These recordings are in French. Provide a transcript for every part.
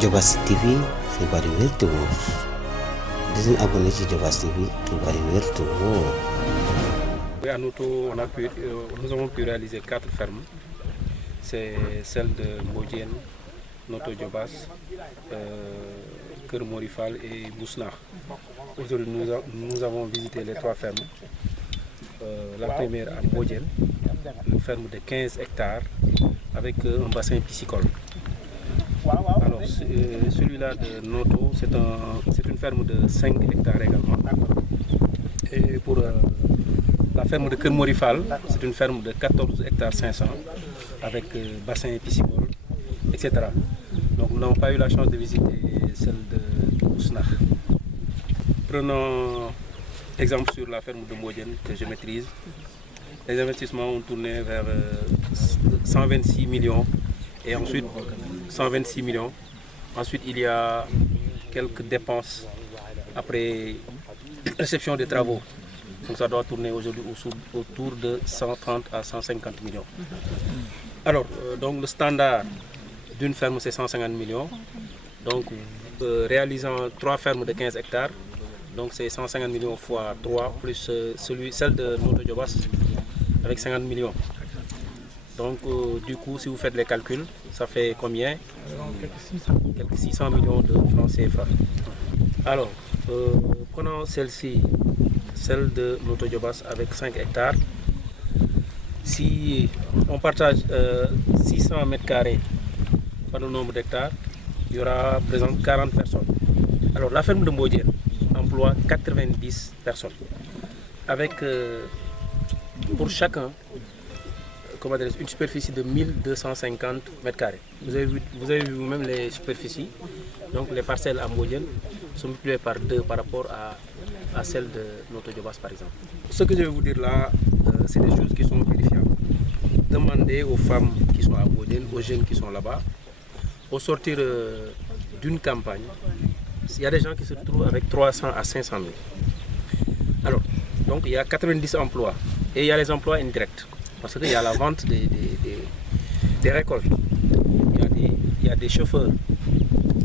Diobass TV xibaar yu wér te wóor di leen abonné ci Diobass TV xibaar yu wér te wóor. À Noto, nous avons pu réaliser 4 fermes. C'est celle de Mbodiène, Noto Diobass, Kër Morifal et Bousnakh. Aujourd'hui, nous avons visité les 3 fermes. La première à Mbodiène, une ferme de 15 hectares avec un bassin piscicole. Alors, celui-là de Noto, c'est une ferme de 5 hectares également. Et pour la ferme de Kër Morifal, c'est une ferme de 14 hectares 500 avec bassin piscicole, etc. Donc nous n'avons pas eu la chance de visiter celle de Bousnakh. Prenons exemple sur la ferme de Mbodiène que je maîtrise. Les investissements ont tourné vers 126 millions et ensuite 126 millions. Ensuite il y a quelques dépenses après réception des travaux. Donc ça doit tourner aujourd'hui autour de 130 à 150 millions. Alors, donc le standard d'une ferme c'est 150 millions. Donc réalisant 3 fermes de 15 hectares, donc c'est 150 millions fois 3 plus celle de Noto Diobass avec 50 millions. Donc du coup, si vous faites les calculs, ça fait combien? Quelques 600 millions de francs CFA. Alors, prenons celle-ci, celle de Noto Diobass avec 5 hectares. Si on partage 600 mètres carrés par le nombre d'hectares, il y aura présent 40 personnes. Alors la ferme de Mbodiène emploie 90 personnes avec pour chacun une superficie de 1250 mètres carrés. Vous avez vu vous-même les superficies. Donc les parcelles à Mbodiène sont multipliées par 2 par rapport à celle de Noto Diobass par exemple. Ce que je vais vous dire là, c'est des choses qui sont vérifiables. Demandez aux femmes qui sont à Mbodiène, aux jeunes qui sont là-bas, au sortir d'une campagne, il y a des gens qui se retrouvent avec 300 à 500 000. Alors, donc il y a 90 emplois et il y a les emplois indirects parce qu'il y a la vente des récoltes. Il y a des chauffeurs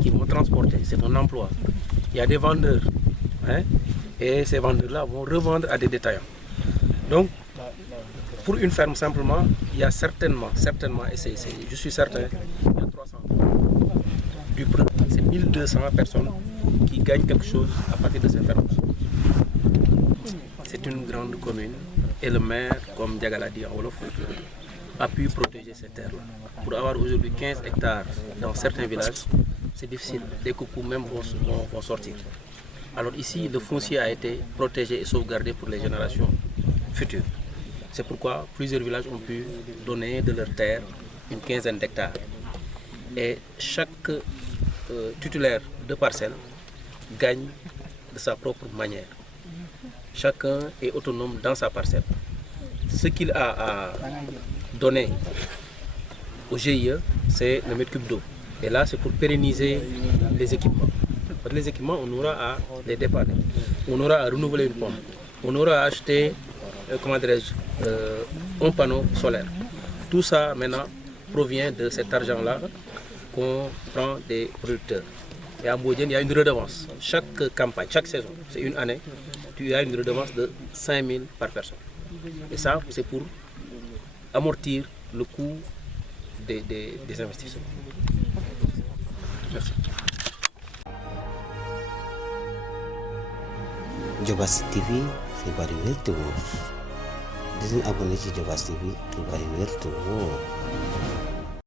qui vont transporter, c'est un emploi. Il y a des vendeurs, hein, et ces vendeurs-là vont revendre à des détaillants. Donc, pour une ferme simplement, il y a certainement, et je suis certain, il y a 300. Du produit, c'est 1200 personnes qui gagnent quelque chose à partir de ces fermes. C'est une grande commune et le maire, comme Diagala dit en Wolof, a pu protéger ces terres-là. Pour avoir aujourd'hui 15 hectares dans certains villages, c'est difficile. Des coucous même vont sortir. Alors ici, le foncier a été protégé et sauvegardé pour les générations futures. C'est pourquoi plusieurs villages ont pu donner de leurs terres une quinzaine d'hectares. Et chaque titulaire de parcelle gagne de sa propre manière. Chacun est autonome dans sa parcelle. Ce qu'il a à donner au GIE, c'est le mètre cube d'eau. Et là, c'est pour pérenniser les équipements. Parce que les équipements, on aura à les dépanner. On aura à renouveler une pompe. On aura à acheter un panneau solaire. Tout ça, maintenant, provient de cet argent-là qu'on prend des producteurs. Et à Mbodiène, il y a une redevance. Chaque campagne, chaque saison, c'est une année, tu as une redevance de 5 000 par personne. Et ça, c'est pour amortir le coût des investissements. Merci. Diobass TV xibaar yu wér te wóor di leen abonné ci Diobass TV xibaar yu wér te wóor.